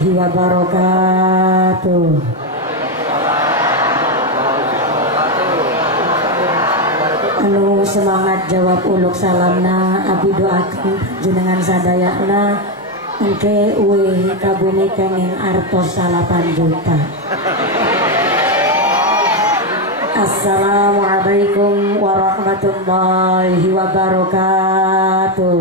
wabarakatuh. Anu semangat jawab uluk salamna abdi doakeun jenengan sadayana engke uih ka bumi kenging artos 8 juta. Assalamualaikum warahmatullahi wabarakatuh.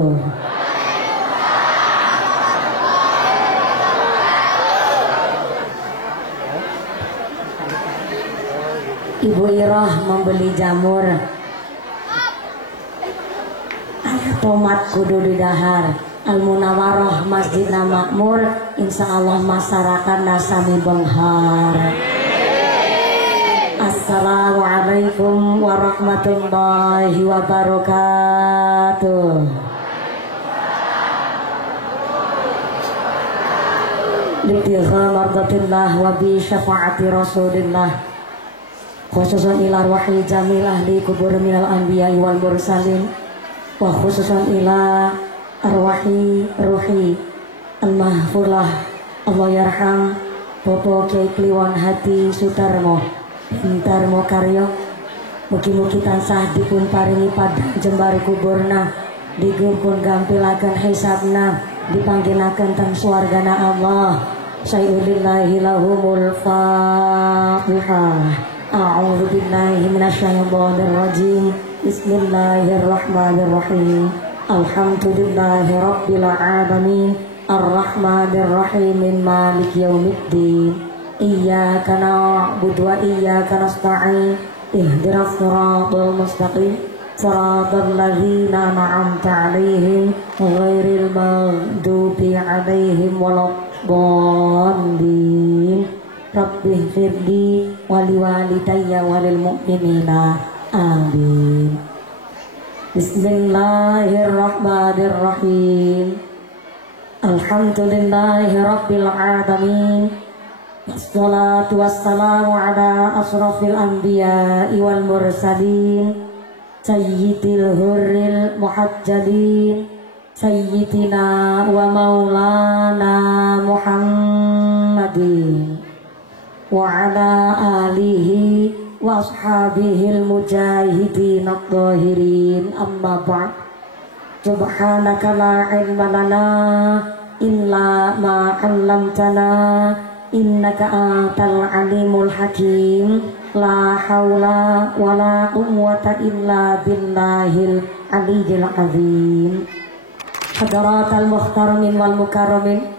Ibu Irah membeli jamur, ayah tomat kudu di dahar. Al-Munawarah Masjidna Makmur, insya Allah masyarakat nasami benghar. Assalamualaikum warahmatullahi wabarakatuh. Libtigha mardatillah wa bi syafaati rasulillah, khususan ila wahyi jamil ahli kubur minal anbiya wal mursalin, wa khususan ila arwahi ruhi al-mahfulah Allah yarham Bapak Kiai Kliwon Hadi Sutarmo Hintarmo Karyo. Mugi-mugi tansah dipun paringi padang jembar kuburna, dipun gampilaken hisabna, dipangginaken teng swargana Allah. Sayyulillahi lahumul fatihah. A'udzu billahi minasyaitonir rajim. Bismillahirrahmanirrahim. Alhamdulillahi rabbil alamin. Ar-rahmanir rahim. Maliki yaumiddin. Iyyaka na'budu wa iyyaka nasta'in. Ihdinas siratal mustaqim. Siratal ladzina an'amta 'alaihim ghairil maghdubi 'alaihim waladdallin. Rabbi firli wali walidayya walil mu'minina amin. Bismillahirrahmanirrahim. Alhamdulillahi rabbil alamin. Wassalatu wassalamu ala asrafil anbiya'i wal mursalin, sayyidil hurril muhajjalin, sayyidina wa maulana Muhammadin wa ala alihi wa ashabihil mujahidin at-tahirin. Amma ba'd. Subhanaka la ilma lana illa ma 'allamtana innaka antal alimul hakim. La haula wa la quwwata illa billahil aliyyil azim. Hadaratal muhtaramin wal mukarramin,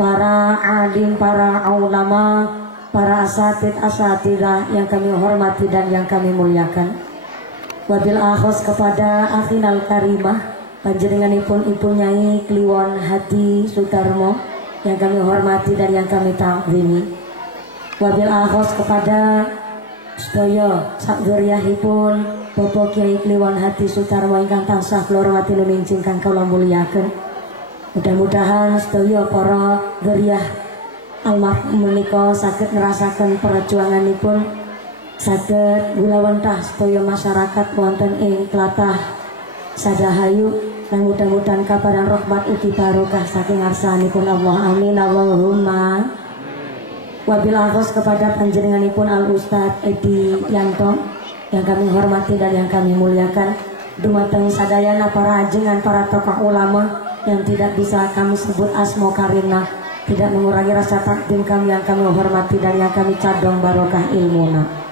para alim, para ulama, para asatidah yang kami hormati dan yang kami muliakan. Wabil akhos kepada akhinal karimah, panjenenganipun Ibu Nyai Kliwon Hadi Sutarmo yang kami hormati dan yang kami ta'zimi. Wabil akhos kepada sedaya sakduriyahipun Bapak Kiai Kliwon Hadi Sutarmo ingkang tansah kula hormati nuning ingkang kula muliaken. Mudah-mudahan sedaya para dzurriyah almarhum menika saged ngrasaken perjuanganipun, saged gulawentah sedaya masyarakat wonten ing tlatah Sadahayu, dan mudah-mudahan kabaran rahmat ugi barokah saking ngarsanipun Allah. Amin Allahumma. Wabil akhos kepada panjenenganipun Al Ustadz Edi Yanto yang kami hormati dan yang kami muliakan. Dumateng sadayana para ajengan, para tokoh ulama yang tidak bisa kami sebut asmo karimna, tidak mengurangi rasa takdim kami yang kami hormati dan yang kami cadong barokah ilmuna.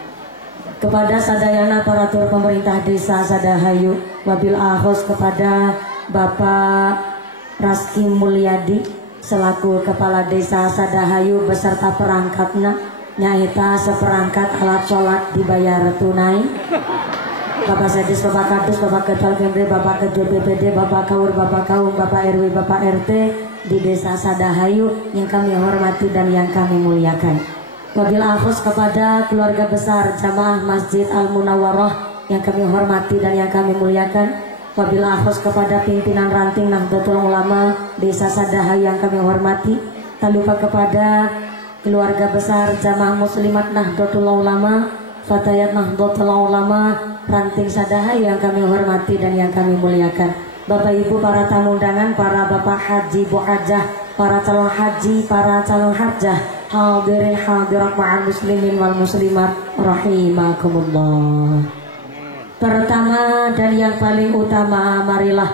Kepada sadayana para tur pemerintah desa Sadahayu, wabil akhos kepada Bapak Raski Mulyadi selaku kepala desa Sadahayu beserta perangkatnya, nyaita seperangkat alat sholat dibayar tunai. Bapak Sedis, Bapak Kadus, Bapak Ketua Kemre, Bapak Ketua BPD, Bapak Kaur, Bapak Kaum, Bapak RW, Bapak RT di desa Sadahayu yang kami hormati dan yang kami muliakan. Wabil akhus kepada keluarga besar Jamaah Masjid Al-Munawarah yang kami hormati dan yang kami muliakan. Wabil akhus kepada pimpinan ranting Nahdlatul Ulama desa Sadahayu yang kami hormati. Tak lupa kepada keluarga besar Jamaah Muslimat Nahdlatul Ulama, Fatayat Nahdlatul Ulama ranting Sadahayu yang kami hormati dan yang kami muliakan. Bapak Ibu para tamu undangan, para Bapak Haji Bu Hajah, para calon haji, para calon hajjah, hadirin hadirat ma'al muslimin wal muslimat rahimakumullah. Pertama dan yang paling utama, marilah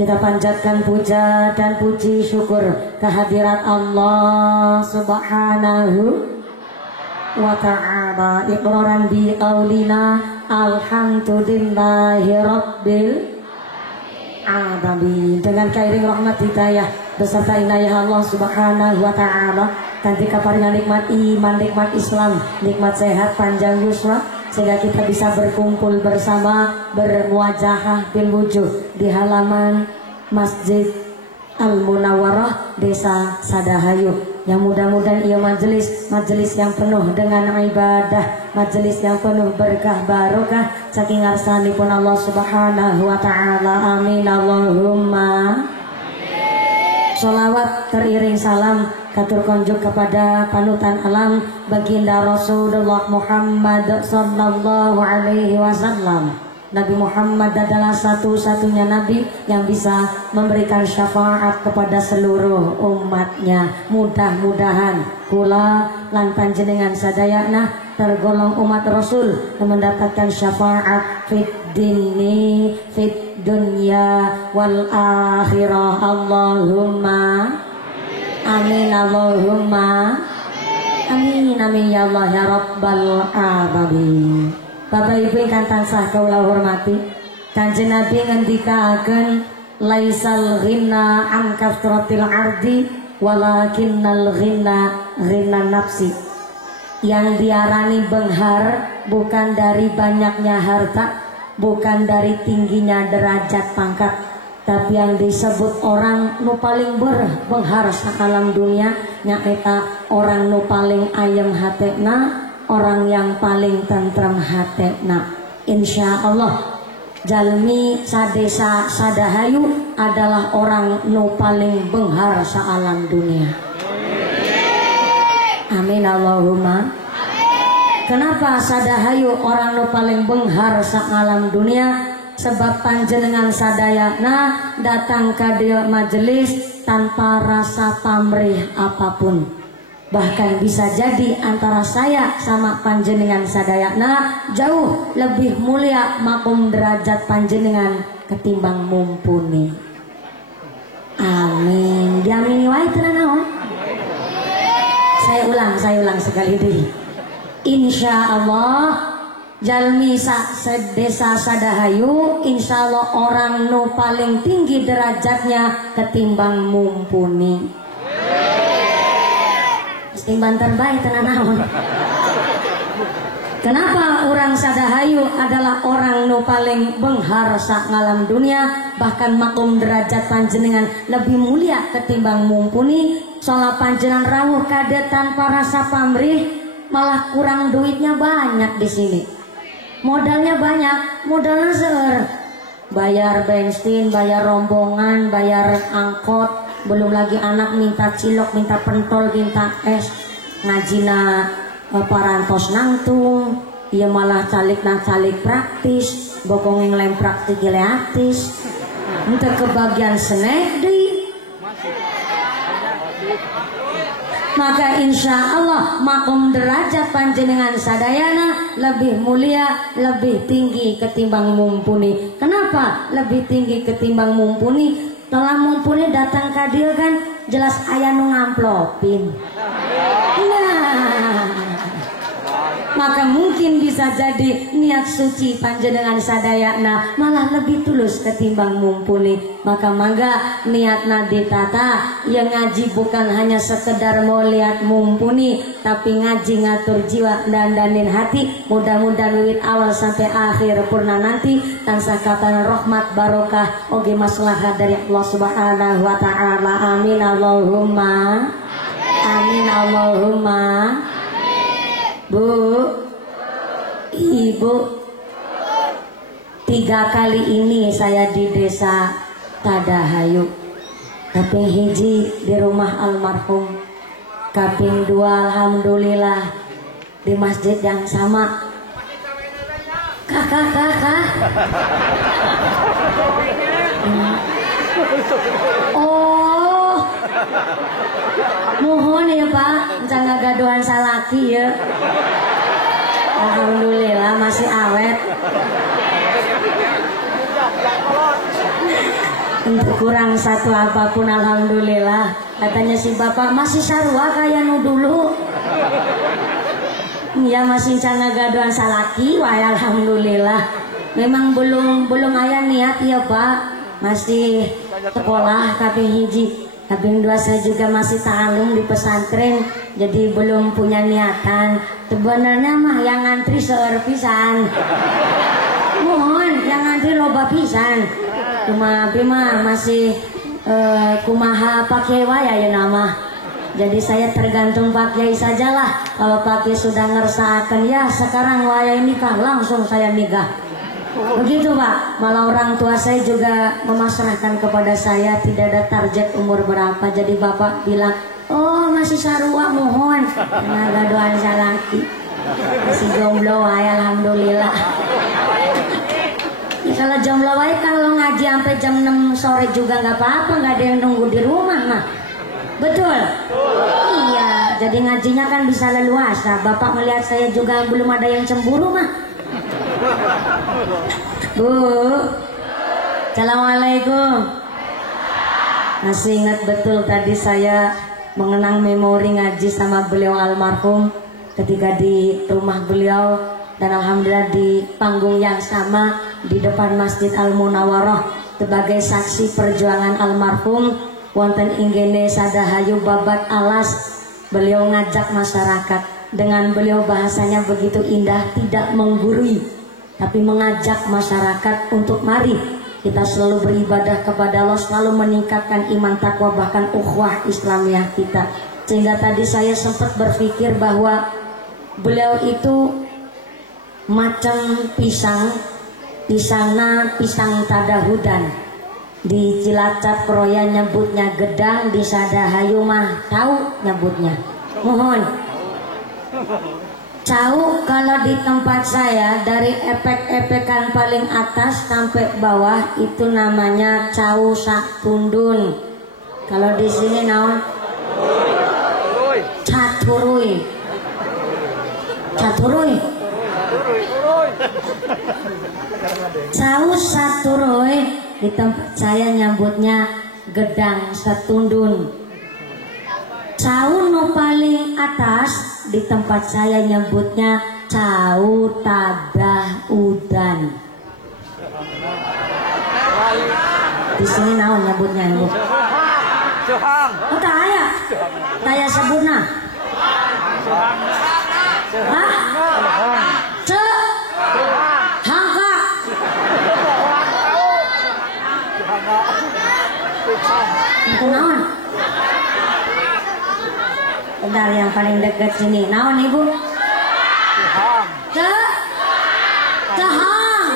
kita panjatkan puja dan puji syukur kehadirat Allah Subhanahu wa ta'ala. Iqraran bi qaulina alhamdulillahi rabbil alamin. Dengan kairing rahmat hidayah beserta inayah Allah Subhanahu wa ta'ala, nanti kabarnya nikmat iman, nikmat Islam, nikmat sehat panjang yuswa, sehingga kita bisa berkumpul bersama, bermuajahah bil wujuh di halaman Masjid Al-Munawwarah Desa Sadahayu. Yang mudah-mudahan ia majelis yang penuh dengan ibadah, majelis yang penuh berkah barokah saking ngarsanipun Allah Subhanahu wa ta'ala. Amin Allahumma. Sholawat teriring salam katur konjuk kepada panutan alam baginda Rasulullah Muhammad sallallahu alaihi wasallam. Nabi Muhammad adalah satu-satunya nabi yang bisa memberikan syafaat kepada seluruh umatnya. Mudah-mudahan kula lan panjenengan sadayana tergolong umat Rasul yang mendapatkan syafaat fid dini fid dunya wal akhirah. Allahumma amin Allahumma amin amin ya Allah ya Rabbal alamin. Bapak Ibu ingkang tansah kula hormati, Kanjeng Nabi ngendikaaken laisal ghina an kasratil ardi walakinnal ghina ghina nafsi. Yang diarani benghar bukan dari banyaknya harta, bukan dari tingginya derajat pangkat, tapi yang disebut orang nu paling berbenghar sakalam dunia nyaeta orang nu paling ayem hatena, orang yang paling tentrem hatena. Insya Allah jalmi sadesa sadahayu adalah orang nu paling benghar saalam dunia. Amin Allahumma. Kenapa sadahayu orang nu paling benghar saalam dunia? Sebab panjenengan sadayana datang ke dia majelis tanpa rasa pamrih apapun. Bahkan bisa jadi antara saya sama panjenengan sadayana jauh lebih mulia makom derajat panjenengan ketimbang mumpuni. Amin. Diamini wae tenan naon? Saya ulang sekali lagi. Insya Allah jalmi desa sadahayu insya Allah orang nu paling tinggi derajatnya ketimbang mumpuni. Timbang terbaik tenan naon. Kenapa orang sadahayu adalah orang nu paling benghar sak ngalam dunia, bahkan makom derajat panjenengan lebih mulia ketimbang mumpuni? Soal panjenengan rawuh kade tanpa rasa pamrih, malah kurang duitnya banyak di sini. Modalnya banyak, modalnya seueur. Bayar bensin, bayar rombongan, bayar angkot, belum lagi anak minta cilok, minta pentol, minta es, ngajina parantos nangtung, ia malah calik praktis, bokong yang lem praktik gileatis, untuk kebagian senek di. Maka insya Allah makom derajat panjenengan sadayana lebih mulia, lebih tinggi ketimbang mumpuni. Kenapa lebih tinggi ketimbang mumpuni? Telah mumpuni datang ke dia kan jelas aya nu ngamplopin. Nah, maka mungkin bisa jadi niat suci panjenengan sadayana malah lebih tulus ketimbang mumpuni. Maka mangga niatna ditata, yang ngaji bukan hanya sekedar mau lihat mumpuni, tapi ngaji ngatur jiwa dan danin hati. Mudah-mudahan wiwit awal sampai akhir purna nanti tansah kapan rahmat barokah oge maslahat dari Allah Subhanahu wa ta'ala. Amin Allahumma amin Allahumma. Bu, Ibu, 3 kali ini saya di desa Tadahayu. Kaping hiji di rumah almarhum, kaping 2 alhamdulillah di masjid yang sama. Kakak. Oh, Mohon ya Pak, jangan gaduhan salaki ya. Alhamdulillah masih awet. Untuk kurang satu apapun alhamdulillah. Katanya si bapak masih sarua kayak nu dulu. Ya masih jangan gaduhan salaki, wah alhamdulillah. Memang belum aya niat ya Pak. Masih sekolah kaping hiji. Kaping dua saya juga masih ta'alum di pesantren, jadi belum punya niatan. Sebenarnya mah yang ngantri seueur pisan. Mohon yang ngantri loba pisan. Cuma abi mah masih kumaha Pak Kiai waya ya nama. Jadi saya tergantung Pak Kiai sajalah. Kalau Pak Kiai sudah ngersaakeun ya sekarang waya nikah langsung saya nikah. Begitu Pak, malah orang tua saya juga memasrahkan kepada saya, tidak ada target umur berapa. Jadi Bapak bilang, oh masih sarua mohon, karena gaduhan salaki, masih jomblo ya alhamdulillah. Ya, kalau jomblo wae kalau ngaji sampai jam 6 sore juga nggak apa-apa, nggak ada yang nunggu di rumah mah. Betul? Iya, jadi ngajinya kan bisa leluasa. Bapak melihat saya juga belum ada yang cemburu mah. Bu, assalamualaikum. Masih ingat betul tadi saya mengenang memori ngaji sama beliau almarhum ketika di rumah beliau, dan alhamdulillah di panggung yang sama di depan Masjid Al-Munawwarah sebagai saksi perjuangan almarhum wonten inggene sadahayu babat alas. Beliau ngajak masyarakat dengan beliau bahasanya begitu indah, tidak menggurui tapi mengajak masyarakat untuk mari kita selalu beribadah kepada Allah, selalu meningkatkan iman takwa bahkan ukhuwah Islamiyah kita. Sehingga tadi saya sempat berpikir bahwa beliau itu macam pisang, pisangna pisang tadahudan. Di Cilacap Proya nyebutnya gedang, di Sadahayu mah tahu nyebutnya. Mohon. Cau kalau di tempat saya dari epek-epekan paling atas sampai bawah itu namanya cau sak tundun. Kalau di sini naon? Caturui. Caturui. Cau saturui di tempat saya nyambutnya gedang satundun. Cau no paling atas di tempat saya nyebutnya cau tadah udan. Di sini naon nyebutnya ibu? Oh taya, taya sebutna. Hah? Ce? Hangka? Naon? Bentar yang paling dekat sini. Naon ibu? Cehang. Cehang.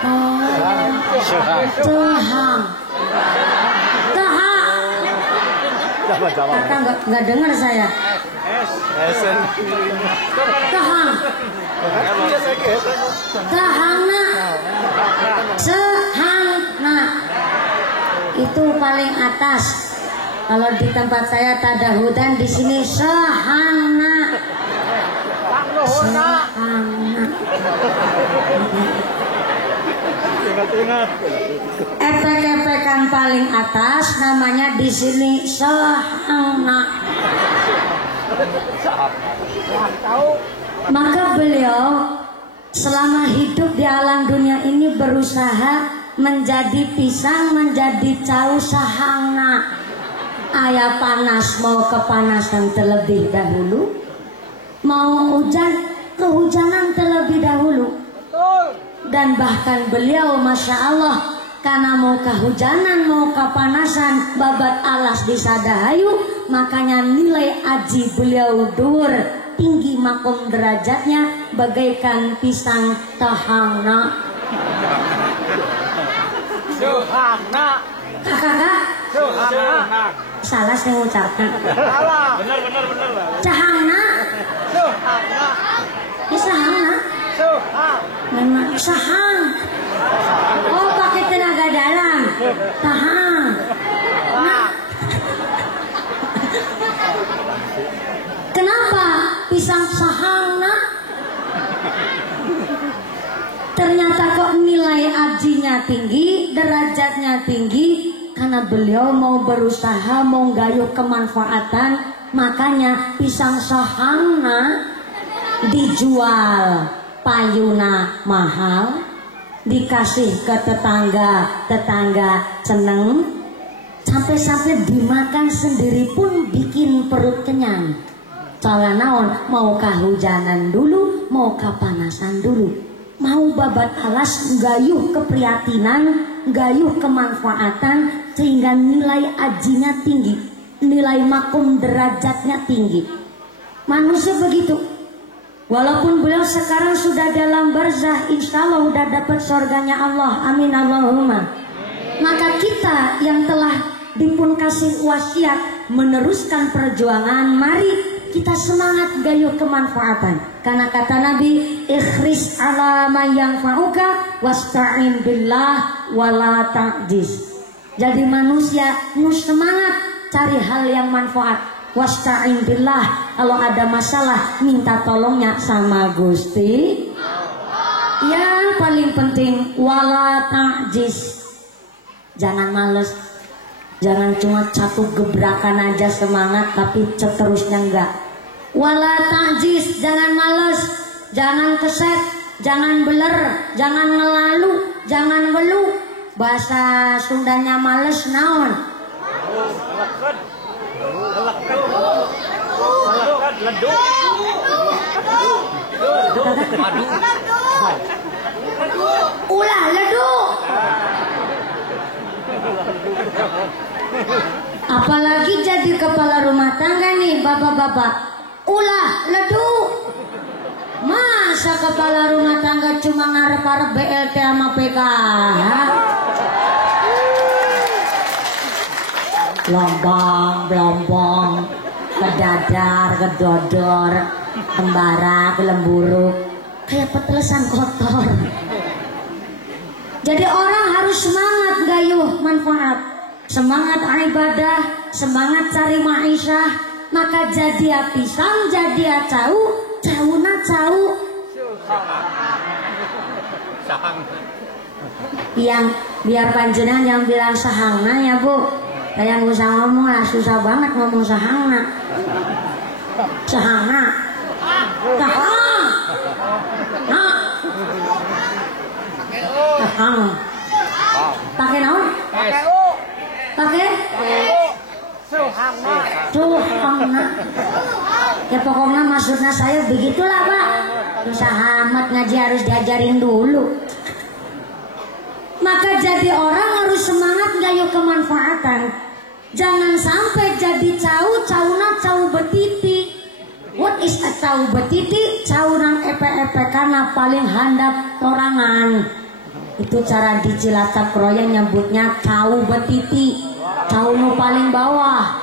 Oh. Cehang. Cehang. Kakak nggak dengar saya. Cehang. Cehangna. Cehangna. Itu paling atas. Kalau di tempat saya tadahudan, di sini sehangna. Sehangna. Epek-epekan paling atas namanya di sini sehangna. Maka beliau selama hidup di alam dunia ini berusaha menjadi pisang, menjadi cau sahangna. Aya panas mau kepanasan terlebih dahulu, mau hujan kehujanan terlebih dahulu. Dan bahkan beliau Masya Allah, karena mau kehujanan mau kepanasan babat alas di Sadahayu, makanya nilai aji beliau dur tinggi makom derajatnya bagaikan pisang tahangna. Suhana. Kakak. Suhana. Salah saya ucapkan. Salah. Benar. Cahangna. Suhana. Sahangna. Suhana. Memang sahang. Oh pakai tenaga dalam. Tahang. Nah, kenapa pisang sahangna? Ternyata kok nilai ajinya tinggi, derajatnya tinggi, karena beliau mau berusaha mau gayuh kemanfaatan, makanya pisang sahangna dijual payuna mahal, dikasih ke tetangga, tetangga seneng, sampai-sampai dimakan sendiri pun bikin perut kenyang. Soalnya naon, mau kehujanan dulu, mau kepanasan dulu. Mau babat alas, gayuh keprihatinan, gayuh kemanfaatan, sehingga nilai ajinya tinggi, nilai makom derajatnya tinggi. Manusia begitu. Walaupun beliau sekarang sudah dalam barzah, insya Allah udah dapat surganya Allah, amin Allahumma. Maka kita yang telah dipun kasih wasiat meneruskan perjuangan, mari kita semangat gayuh kemanfaatan. Karena kata Nabi, ikhris ala ma yanfa'uka wasta'in billah wala ta'jiz. Jadi manusia semangat cari hal yang manfaat. Wasta'in billah, kalau ada masalah minta tolongnya sama Gusti. Yang paling penting wala ta'jiz. Jangan males. Jangan cuma satu gebrakan aja semangat tapi seterusnya enggak. Wala ta'jiz, jangan males, jangan keset, jangan beler, jangan ngelalu, jangan ngeluh. Bahasa Sundanya males naon? Ulah ledu. Apalagi jadi kepala rumah tangga nih bapak-bapak, ulah ledu. Masa kepala rumah tangga cuma ngarep-arep BLT sama PKH? Lombong, kedadar, kedodor, kembara, kelemburuk, kayak petelesan kotor. Jadi orang harus semangat gayuh manfaat, semangat ibadah, semangat cari ma'isyah. Maka jadi pisang, jadi cau, cauna cau. Yang biar panjenengan yang bilang sahangna ya Bu. Kayak nggak usah ngomong lah, susah banget ngomong sahangna. Sahangna. Sahang. Nah. Sahang. Pakai naon? Pakai U. Pakai? Suhangna. Ya pokoknya maksudnya saya begitulah Pak. Susah amat ngaji harus diajarin dulu. Maka jadi orang harus semangat gayuh kemanfaatan. Jangan sampai jadi cauna cau betiti. What is a cau betiti? Caunang epe-epe karena paling handap torangan. Itu cara di Cilacap Kroya nyebutnya cau betiti. Cau nu paling bawah.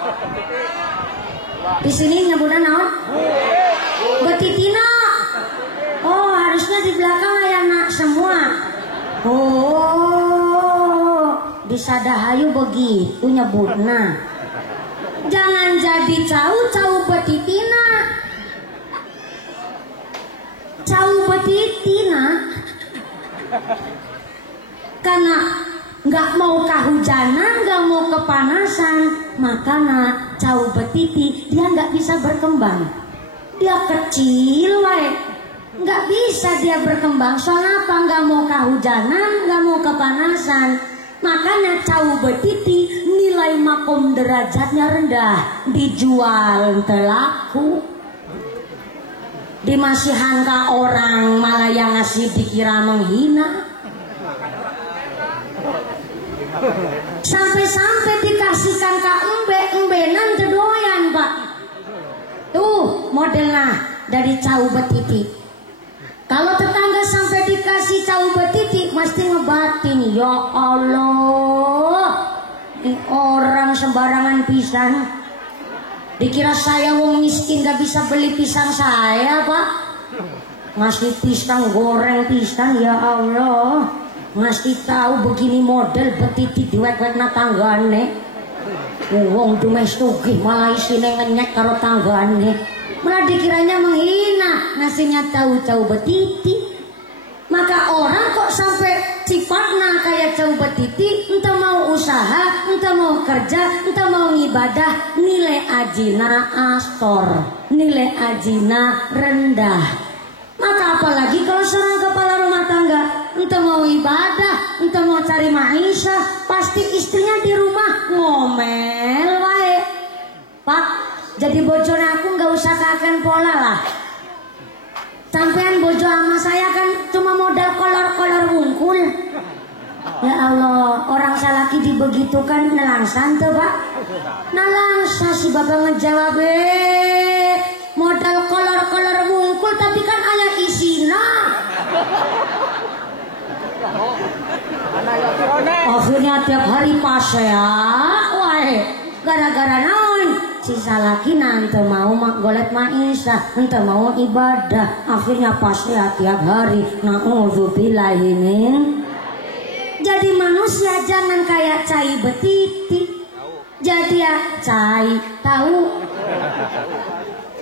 Di sini nyebutnya naon? Betitina. Oh, harusnya di belakang ya nak semua. Oh, di Sadahayu begitu nyebutna. Jangan jadi cau betitina. Cau betitina. Karena nggak mau kehujanan, nggak mau kepanasan, makanya cau betiti dia nggak bisa berkembang. Dia kecil, nggak bisa dia berkembang. Soalnya apa? Nggak mau kehujanan, nggak mau kepanasan. Makanya cau betiti nilai makom derajatnya rendah, dijual telaku. Dimasihan ke orang malah yang ngasih dikira menghina. Sampai-sampai dikasihkan ke embenan tedoyan Pak. Tuh modelnya dari cau betiti. Kalau tetangga sampai dikasih cau betiti mesti ngebatin, ya Allah, ini orang sembarangan pisang. Dikira saya wong miskin gak bisa beli pisang saya Pak. Ngasih pisang goreng pisang, ya Allah. ngasih tahu begini model betiti diwek-wek na tanggane. Wong dumes sugih malah isine ngenyek karo tanggane. Malah dikiranya menghina ngasihnya tahu-tahu betiti. Maka orang kok sampai sifatnya kayak jauh betiti, entah mau usaha, entah mau kerja, entah mau ibadah, nilai ajina astor, nilai ajina rendah. Maka apalagi kalau seorang kepala rumah tangga, entah mau ibadah, entah mau cari maisha, pasti istrinya di rumah ngomel wae. Pak, jadi bojone aku nggak usah kaken pola lah. Sampean bojo sama saya kan cuma modal kolor-kolor wungkul. Ya Allah, orang salaki dibegitukan nelangsan tuh Pak. Nalangsa si bapak ngejawab modal kolor-kolor wungkul tapi kan ayah isina. Akhirnya tiap hari pas ya, wah gara-gara naon? Si salaki nanti mau golet maisha, nanti mau ibadah, akhirnya pasti tiap hari. Na'udzubillahimin. Jadi manusia jangan kayak cai betiti. Jadi ya cai tahu.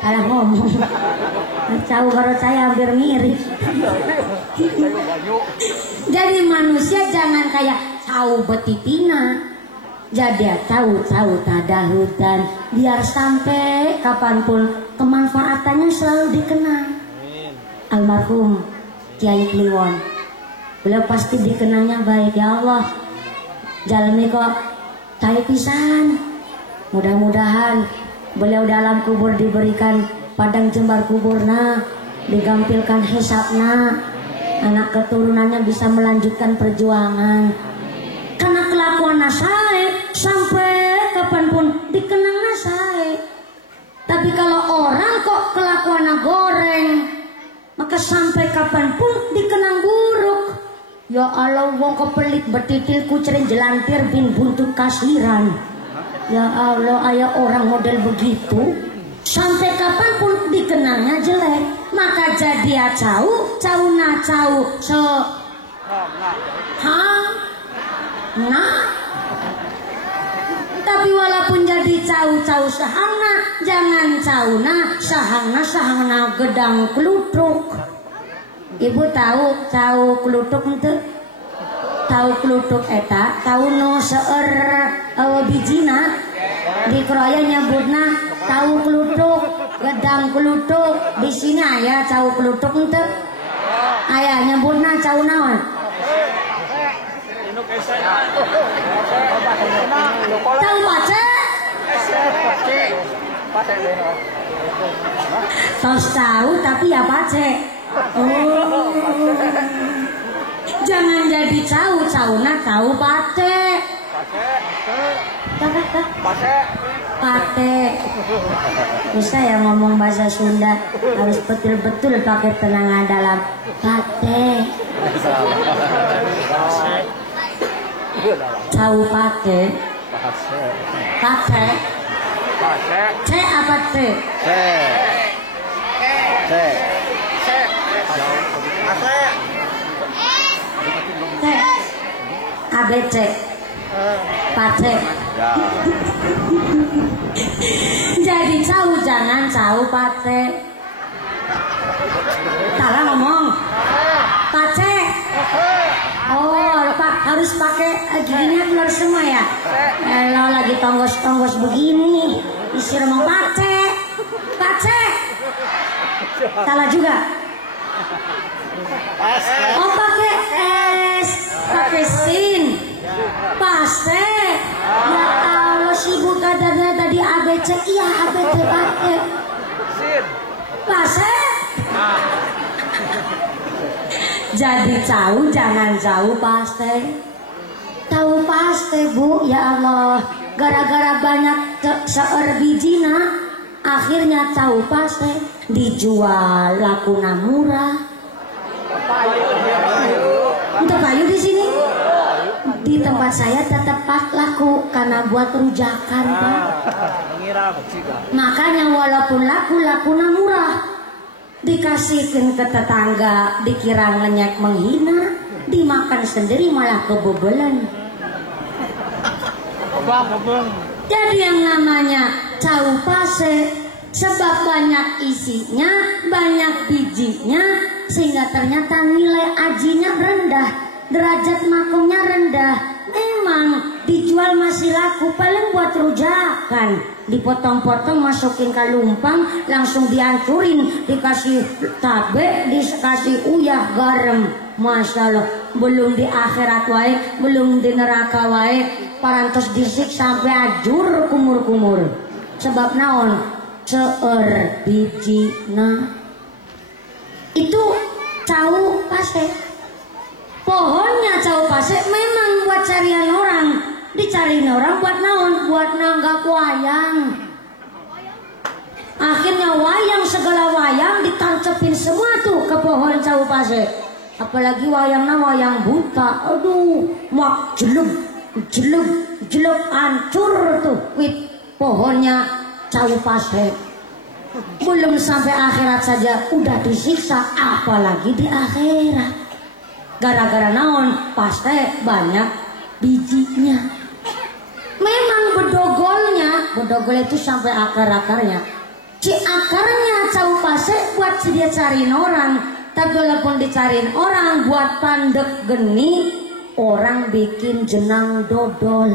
Salah ngomong. Tahu baru saya hampir mirip. Jadi manusia jangan kayak tahu betitina. Jadi tahu-tahu tadahudan biar sampai kapanpun kemanfaatannya selalu dikenang. Almarhum Kiai Kliwon, beliau pasti dikenangnya baik. Ya Allah, jalannya kok tai pisan. Mudah-mudahan beliau dalam kubur diberikan padang jembar kuburna, digampilkan hisabna, anak keturunannya bisa melanjutkan perjuangan. Karena kelakuan saya sampai kapanpun dikenang saya. Tapi kalau orang kok kelakuan goreng, maka sampai kapanpun dikenang buruk. Ya Allah, wong kok pelit betitil kucering jelantir bin buntut kasiran. Ya Allah, ayah orang model begitu sampai kapanpun dikenangnya jelek. Maka jadi cau na cau so nah, tapi walaupun jadi cau sahangna, jangan sahangna gedang klutuk. Ibu tahu cau klutuk itu? Tahu klutuk eta, tahu no seueur bijina di kroya nyebutna tahu klutuk, gedang klutuk. Di sini aya cau klutuk itu? Aya nyebutna cau naon? Tahu pace? Tos tahu tapi ya pace. Oh. Jangan jadi cau-cauna tahu pace. Pate. Bisa ya ngomong bahasa Sunda, harus betul-betul pakai tenangan dalam. Pate. Tahu pate. Pate. C apa T? C. ABC. Pate. Jadi tahu jangan tahu pate. Salah ngomong. Pace. Oh, Pak harus pakai giginya keluar semua ya. Kalau lagi tonggos-tonggos begini, isi mau pace. Pace. Salah juga. Oh, pakai S, pakai sin. Paste. Ya Allah, si buka tadi ABC. Iya, ABC pakai. Paste. Jadi jauh jangan jauh paste. Tahu paste Bu, ya Allah. Gara-gara banyak seueur bijina, akhirnya tahu paste dijual lakuna murah. Untuk payu di sini. Di tempat saya tetap laku karena buat rujakan Pak. Makanya walaupun lakuna murah, dikasihkan ke tetangga dikira ngenyek menghina, dimakan sendiri malah kebobolan. Jadi yang namanya cau pase sebab banyak isinya, banyak bijinya, sehingga ternyata nilai ajinya rendah, derajat makomnya rendah. Memang dijual masih laku, paling buat rujakan, dipotong-potong masukin ke lumpang, langsung dihancurin, dikasih tabe, dikasih uyah garam. Masya Allah, belum di akhirat wae, belum di neraka wae, parantos disik sampai ajur kumur-kumur. Sebab naon? Seueur bijina itu cau pase. Pohonnya cau pase memang buat carian orang, dicariin orang buat naon? Buat nanggap wayang. Akhirnya wayang, segala wayang ditancepin semua tuh ke pohon cau pase. Apalagi wayangnya wayang buta, aduh, mak jelug hancur tuh wit pohonnya cau pase. Belum sampai akhirat saja udah disiksa, apalagi di akhirat. Gara-gara naon? Pasti banyak bijinya. Memang bedogol itu sampai akar-akarnya. Si akarnya cau pase buat si dia cariin orang. Tapi walaupun dicariin orang buat pandek geni, orang bikin jenang dodol.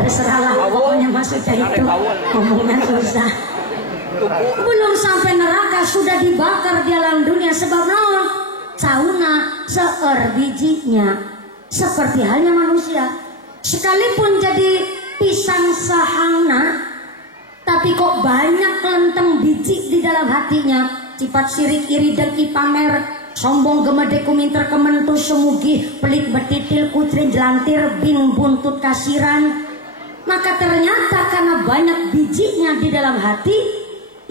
Terserahlah, pokoknya maksudnya itu ngomongnya susah. Belum sampai neraka sudah dibakar di alam dunia. Sebab naon? Cauna seueur bijinya. Seperti halnya manusia, sekalipun jadi pisang sahana, tapi kok banyak kelenteng biji di dalam hatinya. Sifat sirik, iri, dengki, pamer, sombong, gemede, kuminter, kementu, semugi, pelit, betitil, kutrin, jelantir, bing, buntut, kasiran. Maka ternyata karena banyak bijinya di dalam hati,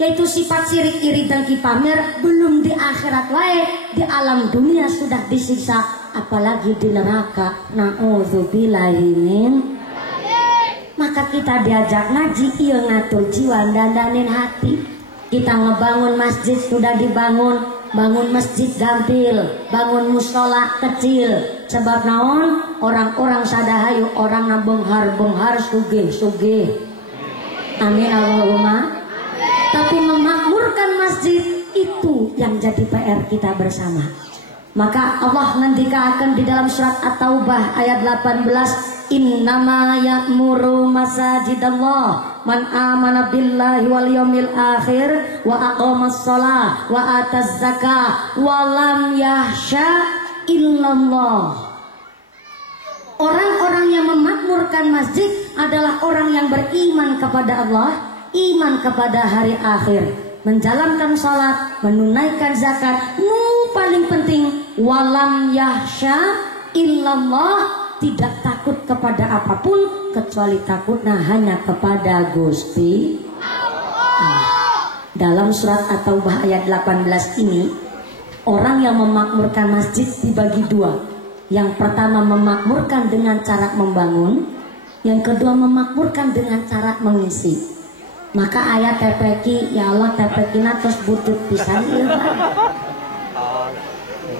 yaitu sifat sirik, iri, dengki, pamer, belum di akhirat wae, di alam dunia sudah disiksa, apalagi di neraka. Na'udzubillahi min. Maka kita diajak ngaji, iya ngatur jiwa, dandanin hati. Kita ngebangun masjid sudah dibangun, bangun masjid gampil, bangun musola kecil. Sebab naon? Orang-orang sadahayu, orang nabonghar-bonghar, sugih-sugih. Amin Allahumma. Tapi memakmurkan masjid itu yang jadi PR kita bersama. Maka Allah ngendikakan di dalam surat At-Taubah ayat 18, innama ya'muru masajidallah man amana billahi wal yawmil akhir wa aqamas shalah wa ataz zakah wa lam yahsya illallah. Orang-orang yang memakmurkan masjid adalah orang yang beriman kepada Allah, iman kepada hari akhir, menjalankan salat, menunaikan zakat, paling penting walam yahsya illallah, tidak takut kepada apapun kecuali takutnya hanya kepada Gusti Allah. Dalam surat At-Taubah ayat 18 ini, orang yang memakmurkan masjid dibagi dua. Yang pertama memakmurkan dengan cara membangun, yang kedua memakmurkan dengan cara mengisi. Maka ayat tepeki, ya Allah tepekina terus butut pisan ieu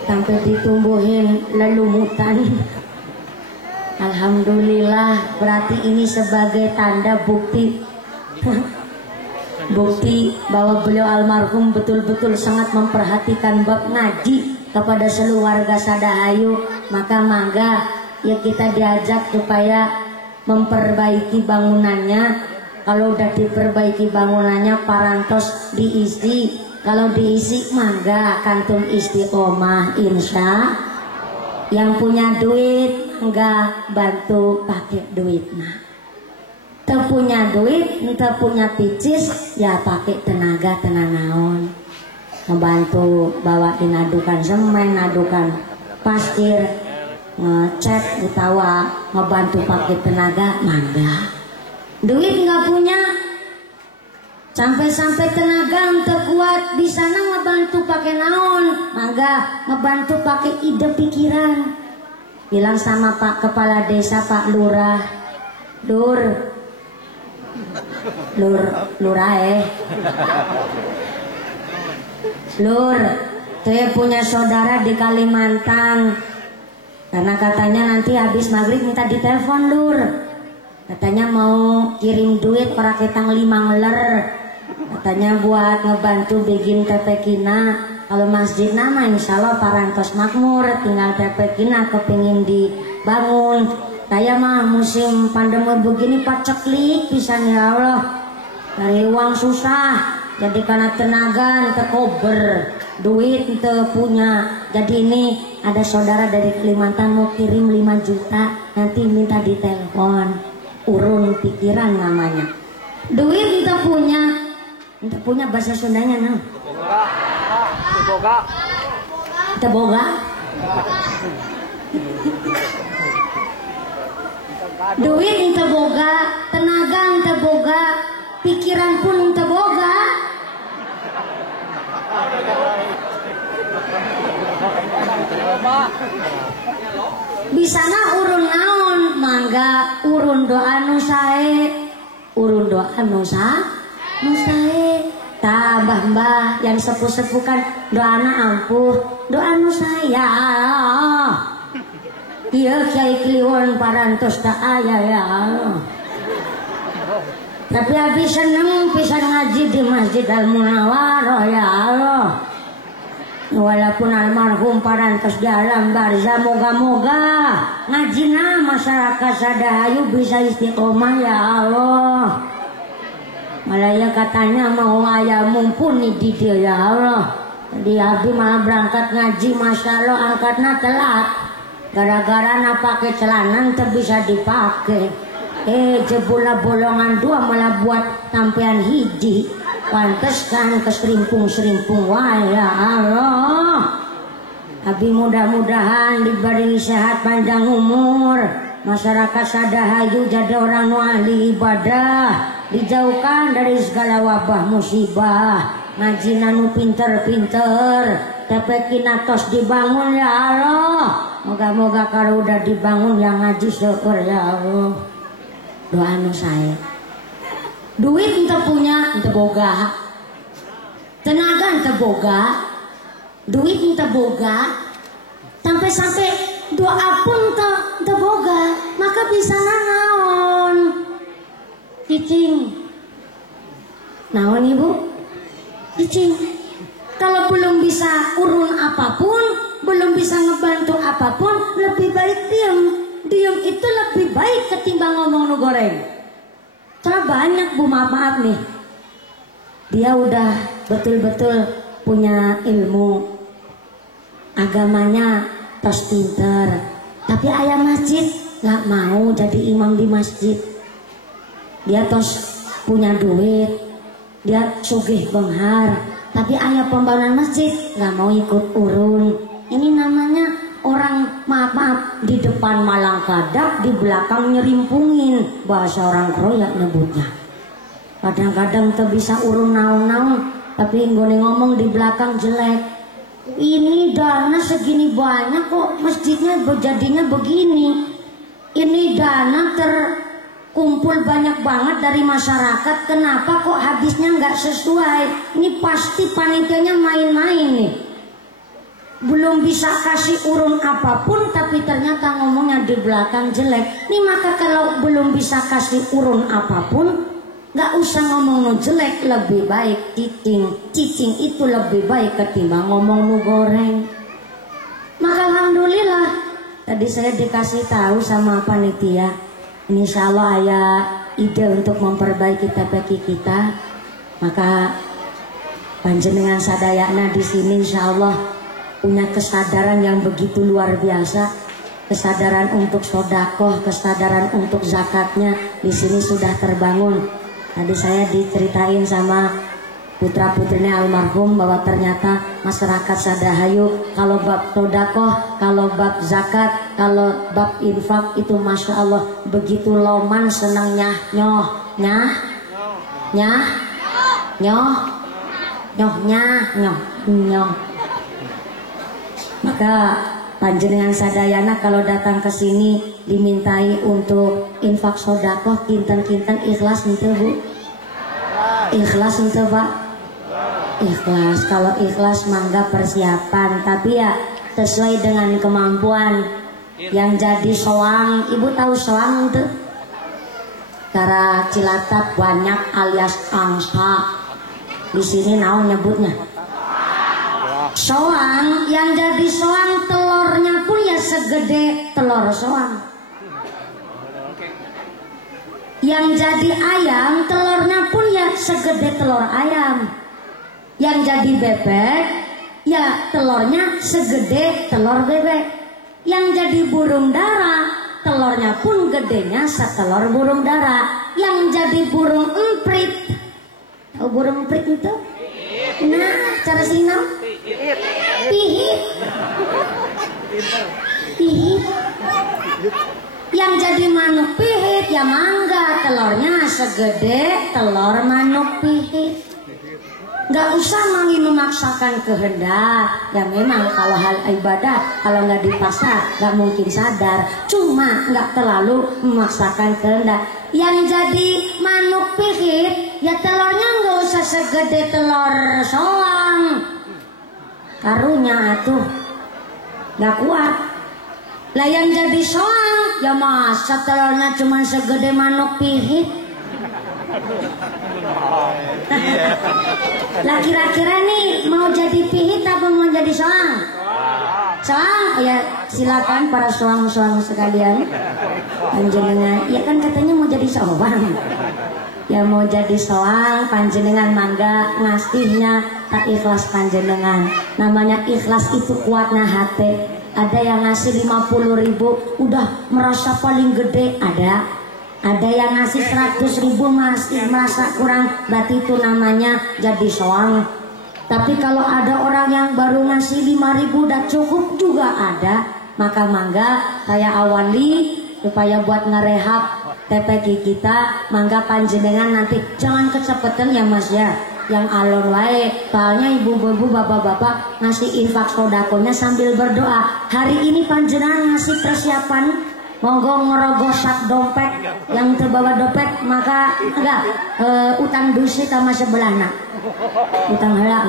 sampai ditumbuhin lelumutan. Alhamdulillah, berarti ini sebagai tanda bukti bahwa beliau almarhum betul-betul sangat memperhatikan bab ngaji kepada seluruh warga Sadahayu. Maka mangga ya kita diajak supaya memperbaiki bangunannya. Kalau udah diperbaiki bangunannya parantos diisi. Kalau diisi mangga kantung istiqomah insya. Yang punya duit enggak bantu pakai duit nah. Teu punya duit, teu punya picis ya pakai tenaga naon. Membantu bawain adukan semen, adukan pasir, ngecat utawa ngebantu pakai tenaga mangga. Duit nggak punya, sampai tenaga untuk kuat di sana ngebantu pakai naon, mangga ngebantu pakai ide pikiran. Bilang sama Pak Kepala Desa, Pak Lurah, Lurah Lur, saya punya saudara di Kalimantan. Karena katanya nanti habis maghrib minta ditelepon Lur. Katanya mau kirim duit orang ketang 5 ngeler. Katanya buat ngebantu bikin tepekina. Kalau masjid nama insya Allah parantos makmur. Tinggal tepekina kepingin dibangun. Saya mah musim pandemi begini paceklik pisan ya Allah. Dari uang susah. Jadi karena tenaga ente kober. Duit ente punya. Jadi ini ada saudara dari Kalimantan mau kirim 5 juta. Nanti minta ditelepon. Urun pikiran namanya. Duit ente punya bahasa Sundanya nah. Teboga. Duit ente boga, tenaga ente boga, pikiran pun ente boga. Bisana urun naon, mangga urun doa nu sae, urun doa nu sae. Tah mbah yang sepuh-sepuh kan doana ampuh, doa nu saya. Ieu Kyai Kliwon parantos teu aya ya Allah. Tapi abi seneng pisan ngaji di Masjid Al-Munawwarah ya Allah. Walaupun almarhum parantos di alam barzah, moga-moga ngajina masyarakat Sadahayu bisa istiqomah ya Allah. Malaya katanya mau ayah mumpuni di dia ya Allah. Jadi abi malah berangkat ngaji masya Allah angkatnya telat. Gara-gara na pakai celana tak bisa dipakai. Jebula bolongan 2 malah buat tampian hiji. Pantes kan keserimpung-serimpung wah ya Allah. Abi mudah-mudahan diberi sehat panjang umur. Masyarakat Sadahayu jadi orang ahli ibadah. Dijauhkan dari segala wabah musibah. Ngaji nanu pinter-pinter. Tepekina tos dibangun ya Allah. Moga-moga kalau udah dibangun yang ngaji syukur ya Allah. Doa nu saya. Duit ente punya, ente boga. Tenaga ente boga. Duit ente boga. Sampai-sampai doa pun ente boga. Maka bisa naon. Cicing. Naon ibu? Cicing. Kalau belum bisa urun apapun, belum bisa ngebantu apapun, lebih baik diam. Diam itu lebih baik ketimbang ngomong nu goreng. Soalnya banyak bu maaf nih. Dia udah betul-betul punya ilmu. Agamanya tos pinter. Tapi ayah masjid gak mau jadi imam di masjid. Dia tos punya duit. Dia sugih benghar. Tapi ayah pembangunan masjid gak mau ikut urun. Ini namanya orang maaf di depan malang kadap, di belakang nyerimpungin. Bahasa orang kroyak nyebutnya. Kadang-kadang tuh bisa urun naon-naon, tapi nggone ngomong di belakang jelek. Ini dana segini banyak kok masjidnya jadinya begini. Ini dana terkumpul banyak banget dari masyarakat. Kenapa kok habisnya nggak sesuai? Ini pasti panitianya main-main nih. Belum bisa kasih urun apapun tapi ternyata ngomongnya di belakang jelek. Ini maka kalau belum bisa kasih urun apapun, gak usah ngomong nu jelek, lebih baik cicing. Cicing itu lebih baik ketimbang ngomong nu goreng. Maka alhamdulillah tadi saya dikasih tahu sama panitia, insya Allah ada ide untuk memperbaiki TPQ kita. Maka panjenengan sadayana di sini insya Allah punya kesadaran yang begitu luar biasa, kesadaran untuk sodakoh, kesadaran untuk zakatnya di sini sudah terbangun. Tadi saya diceritain sama putra putrinya almarhum bahwa ternyata masyarakat Sadahayu kalau bab sodakoh, kalau bab zakat, kalau bab infak itu masya Allah begitu loman, senang nyoh. Maka panjenengan sadayana kalau datang ke sini dimintai untuk infak sodakoh kinten-kinten ikhlas ente bu? Ikhlas ente pak? Ikhlas, kalau ikhlas mangga persiapan, tapi ya sesuai dengan kemampuan. Yang jadi soang, ibu tahu soang tuh? Cara Cilacap banyak alias angsa. Di sini naon nyebutnya? Soang, yang jadi soang telurnya pun ya segede telur soang. Yang jadi ayam telurnya pun ya segede telur ayam. Yang jadi bebek ya telurnya segede telur bebek. Yang jadi burung dara telurnya pun gedenya setelur burung dara. Yang jadi burung emprit, tahu burung emprit itu? Nah, cara sinau pihit. Pihit. Yang jadi manuk pihit ya mangga telurnya segede telur manuk pihit. Gak usah memaksakan kehendak. Ya memang kalau hal ibadah, kalau nggak dipaksa gak mungkin sadar. Cuma nggak terlalu memaksakan kehendak. Yang jadi manuk pihit ya telurnya nggak usah segede telur soang. Karunya atuh gak kuat. Lah yang jadi soang ya masa telurnya cuma segede manuk pihit. Lah kira-kira nih mau jadi pihit apa mau jadi soang? Soang? Ya silakan para soang-soang sekalian. Panjenengan, ya kan katanya mau jadi soang. Ya mau jadi soang, panjenengan mangga ngasihnya tak ikhlas panjenengan. Namanya ikhlas itu kuatnya hati. Ada yang ngasih 50.000 udah merasa paling gede, ada. Ada yang ngasih 100.000 masih merasa kurang, berarti itu namanya jadi soang. Tapi kalau ada orang yang baru ngasih 5.000 udah cukup juga ada. Maka mangga saya awali supaya buat ngerehab TPQ kita, mangga panjenengan nanti jangan kecepatan ya mas ya, yang alon wae. Soalnya ibu-ibu bapak-bapak ngasih infak sodakonya sambil berdoa. Hari ini panjenengan ngasih persiapan, monggo ngerogoh sak dompet, yang terbawa dompet maka enggak utang dusi sama sebelah nak, utang hela.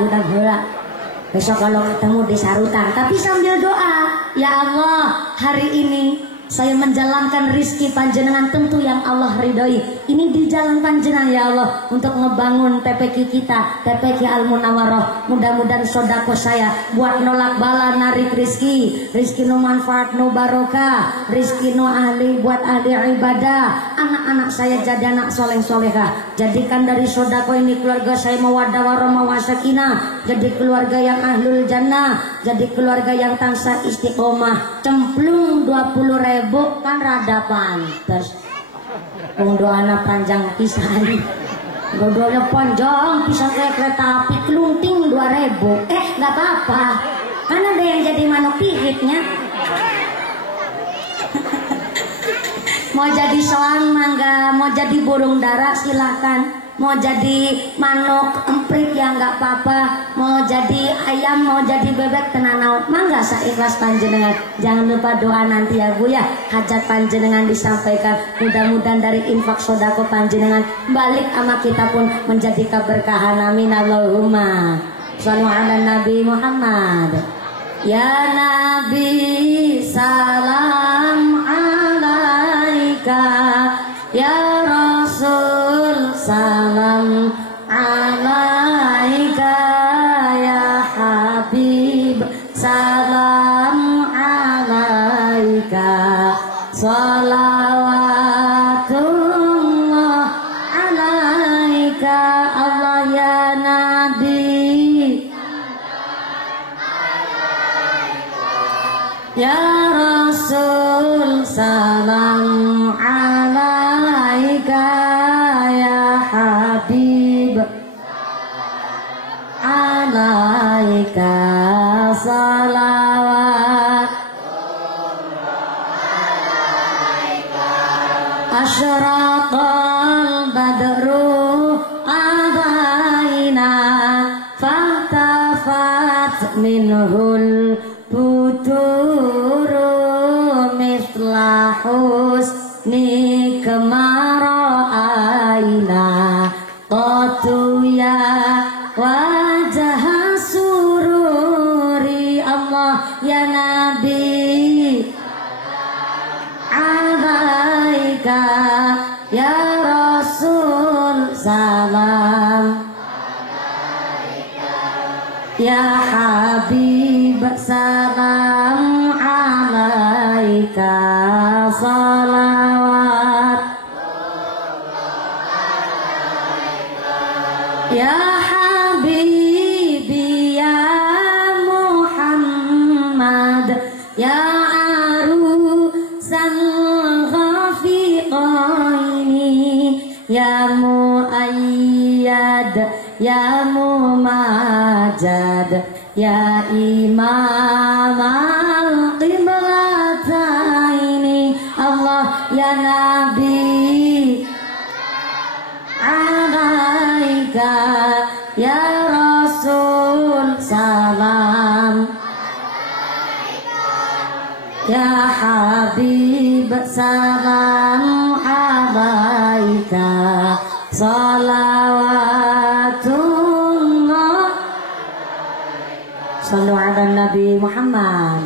Besok kalau ketemu di sarutan, tapi sambil doa, ya Allah hari ini saya menjalankan rizki panjenengan tentu yang Allah ridhoi. Ini di jalan panjenengan ya Allah untuk ngebangun TPQ kita, TPQ Al-Munawwarah. Mudah-mudahan sodako saya buat nolak bala narik rizki nu manfaat nu barokah, rizki nu ahli buat ahli ibadah. Anak-anak saya jadi anak soleh-solehah. Jadikan dari sodako ini keluarga saya mawaddah warahmah wasakinah, jadi keluarga yang ahlul jannah, jadi keluarga yang tansah istiqomah. Cemplung 20.000 kan rada pantes. Doana panjang pisan. Doanya panjang pisan kayak kereta api kelunting 2.000. Gak apa-apa. Kan ada yang jadi manuk pihitnya. Mau jadi soang mangga, mau jadi burung dara silakan. Mau jadi manuk emprit ya nggak apa-apa. Mau jadi ayam, mau jadi bebek tenanau, mangga saikhlas panjenengan. Jangan lupa doa nanti ya Bu ya. Hajat panjenengan disampaikan. Mudah-mudahan dari infak sodako panjenengan balik sama kita pun menjadi keberkahan. Amin Allahumma. Shallu ala Nabi Muhammad. Ya Nabi salam alaika, ya Rasul salam alaika, ya Habib salam alaika, salawatullah alaika. Allah ya Nabi, ya Rasul salam alaika, ya Habib alaika, salawat asyraqal badru alaina, fatafat minhul buturu misla husni kemara aina, qatu ya wajah alaika ya Rasul salam, ya Habib salam alaika salawat, ya Habibi ya Muhammad ya arusan ghafiqaini ya Muayyad ya Mumajad ya Imam al-Qiblataini, Allah ya Nabi alaika ya Rasul salam, ya Habib salam alaika salawatullah. Sallu ala Nabi Muhammad.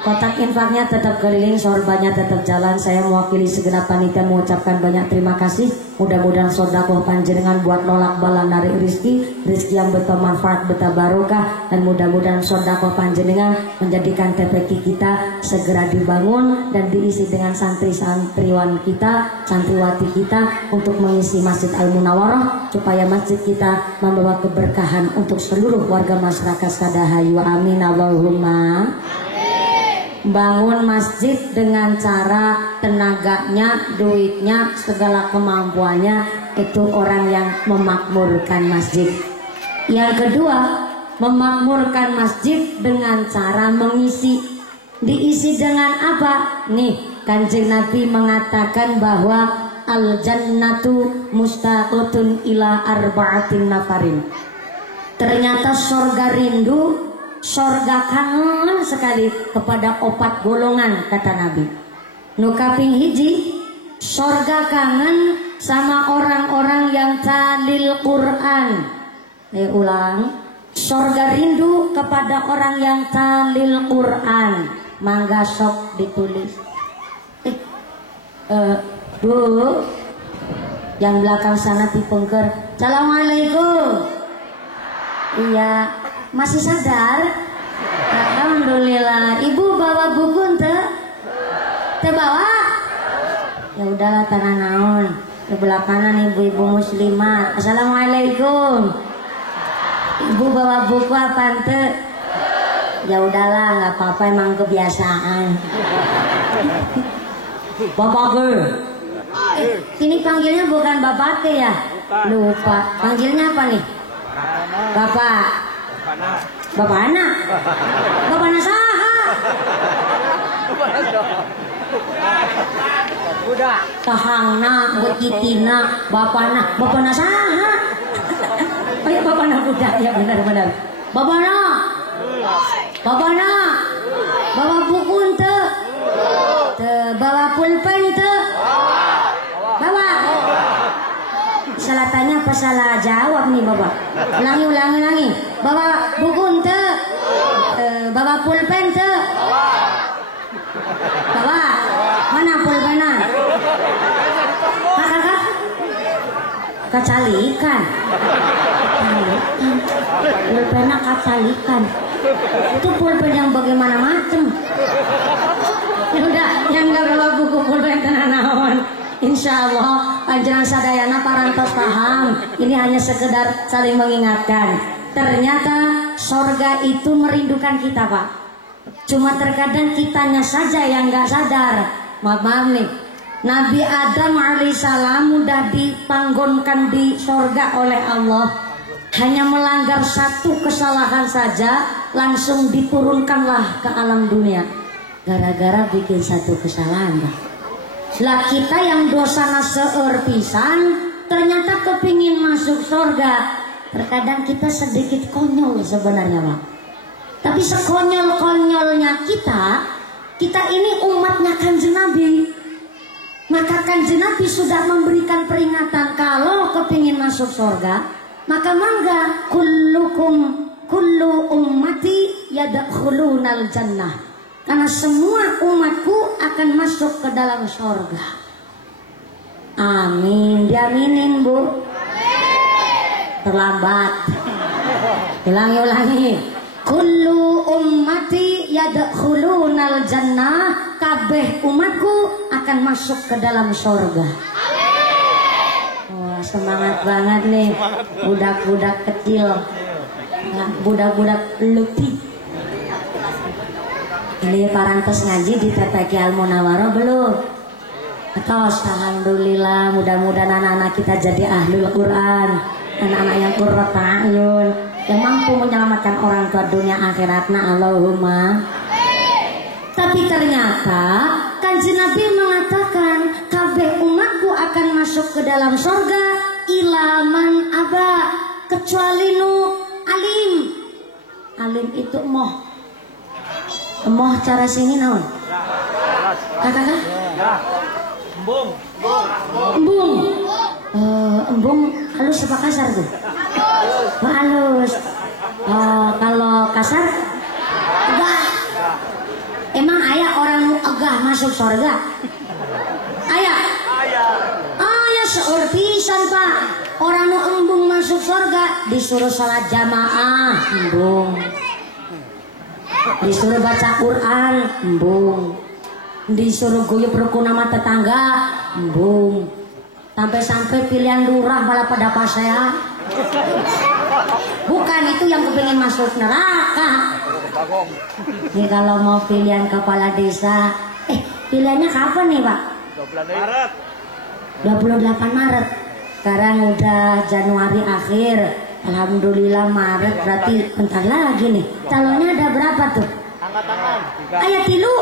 Kotak infaknya tetap keliling, sorbannya tetap jalan. Saya mewakili segenap panitia mengucapkan banyak terima kasih. Mudah-mudahan sedekah panjenengan buat nolak bala narik rizki yang bermanfaat barokah, dan mudah-mudahan sedekah panjenengan menjadikan TPQ kita segera dibangun dan diisi dengan santri-santriwan kita, santriwati kita untuk mengisi Masjid Al-Munawwarah, supaya masjid kita membawa keberkahan untuk seluruh warga masyarakat Sadahayu. Amin Allahumma. Bangun masjid dengan cara tenaganya, duitnya, segala kemampuannya, itu orang yang memakmurkan masjid. Yang kedua, memakmurkan masjid dengan cara mengisi. Diisi dengan apa? Nih, Kanjeng Nabi mengatakan bahwa al-jannatu mustaqotun ila arba'atin nafarin. Ternyata surga rindu, sorga kangen sekali kepada 4 golongan, kata Nabi. Nu kaping hiji, sorga kangen sama orang-orang yang talil Quran. Ulang, sorga rindu kepada orang yang talil Quran. Mangga sok ditulis. Bu, yang belakang sana dipengker. Assalamualaikum. Iya. Masih sadar? Alhamdulillah. Ibu bawa buku teh? Teh bawa? Ya udahlah, tanah naon. Di belakangan ibu-ibu muslimat. Assalamualaikum. Ibu bawa buku apa teh? Ya udahlah, nggak apa-apa, emang kebiasaan. Bapak Ger. Ini panggilnya bukan bapak teh ya? Lupa. Panggilnya apa nih? Bapak. Bapak anak. Bapak anak saha. Tahangna, betitina, bapak anak saha. Oh ya, bapak anak budak, ya benar-benar. Bapak anak. Bawa buku ente. Bawa pulpen ente. Bawa. Salah tanya apa salah jawab nih bapak? Ulangi. Bawa buku ente. Bawa pulpen ente. Bawa. Mana pulpennya? Kakak. Kacalikan. Pulpennya kacalikan. Itu pulpen yang bagaimana macam? Ya udah, yang nggak bawa buku pulpen tenang naon. Insya Allah panjenengan sadayana parantos paham. Ini hanya sekedar saling mengingatkan. Ternyata sorga itu merindukan kita, Pak. Cuma terkadang kitanya saja yang nggak sadar. Maaf nih, Nabi Adam alaihissalam mudah dipanggonkan di sorga oleh Allah. Hanya melanggar satu kesalahan saja, langsung diturunkanlah ke alam dunia. Gara-gara bikin satu kesalahan, Pak. Lah kita yang dosana seueur pisan, ternyata kepingin masuk surga. Terkadang kita sedikit konyol sebenarnya, Pak. Tapi sekonyol-konyolnya kita ini umatnya Kanjeng Nabi. Maka Kanjeng Nabi sudah memberikan peringatan kalau kepingin masuk surga, maka mangga kullu ummati yadkhulunal jannah. Karena semua umatku akan masuk ke dalam surga. Amin. Diaminin Bu. Terlambat. Ulangi. Kullu ummati yadkhulunal jannah, kabeh umatku akan masuk ke dalam surga. Wah, semangat banget nih budak-budak kecil, budak-budak letih. Ini parantos ngaji di TPQ Al Munawwaroh belum? Atos, alhamdulillah, mudah-mudahan anak-anak kita jadi ahlul Quran, anak-anak yang qurrat a'yun, yang mampu menyelamatkan orang tua dunia akhiratna, Allahumma. Tapi ternyata Kanjeng Nabi mengatakan kabeh umatku akan masuk ke dalam surga ilaman aba, kecuali nu alim. Alim itu emoh cara sini naon? Kakak? Embung halus apa kasar tuh? Halus. Kalau kasar enggak. Emang ayah orang nu egah masuk surga? Ayah seur pisan Pak. Orang nu embung masuk surga disuruh salat jamaah, embung. Disuruh baca Quran, embung. Disuruh guyup rukun sama tetangga, embung. Sampai pilihan lurah malah pada pasea. Bukan itu yang kepingin masuk neraka. Ini kalau mau pilihan kepala desa, pilihannya kapan nih Pak? 28 Maret. Sekarang udah Januari akhir. Alhamdulillah Maret, berarti bentar lagi nih. Calonnya ada berapa tuh? Angkat tangan. Ayat tilu.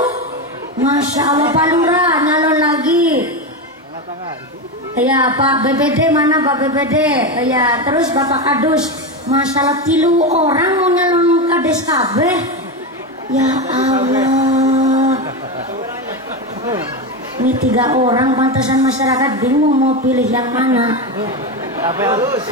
Masya Allah Pak Lurah nyalon lagi. Angkat tangan. Ya Pak BPD mana Pak BPD? Ya terus Bapak Kadus. Masalah tilu orang mau nyalon kades kabeh. Ya Allah. Ini 3 orang, pantasan masyarakat bingung mau pilih yang mana. KB halus.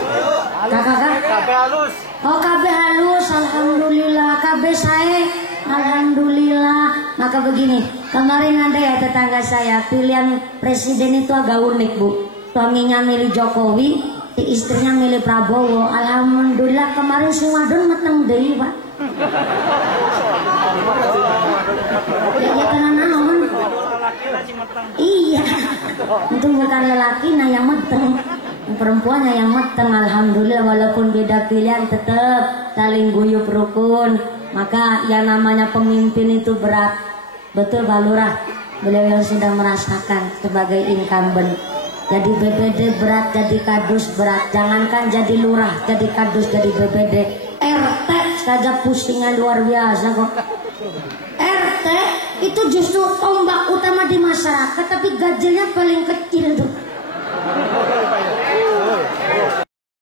Kakak? KB halus. Oh KB halus, alhamdulillah. KB saya, alhamdulillah. Maka begini, kemarin ada ya tetangga saya, pilihan presiden itu agak unik Bu. Suaminya milih Jokowi, istrinya milih Prabowo. Alhamdulillah kemarin si wadon meteng deui Pak. Ya karena naon? Iya. Itu bukan lelaki nah yang meteng. Perempuannya yang matang. Alhamdulillah walaupun beda pilihan tetap saling guyup rukun. Maka yang namanya pemimpin itu berat. Betul Pak Lurah, beliau yang sudah merasakan sebagai incumbent. Jadi BPD berat, jadi kadus berat. Jangankan jadi lurah, jadi kadus, jadi BPD, RT saja pusingnya luar biasa kok. RT itu justru tombak utama di masyarakat, tapi gajinya paling kecil tuh.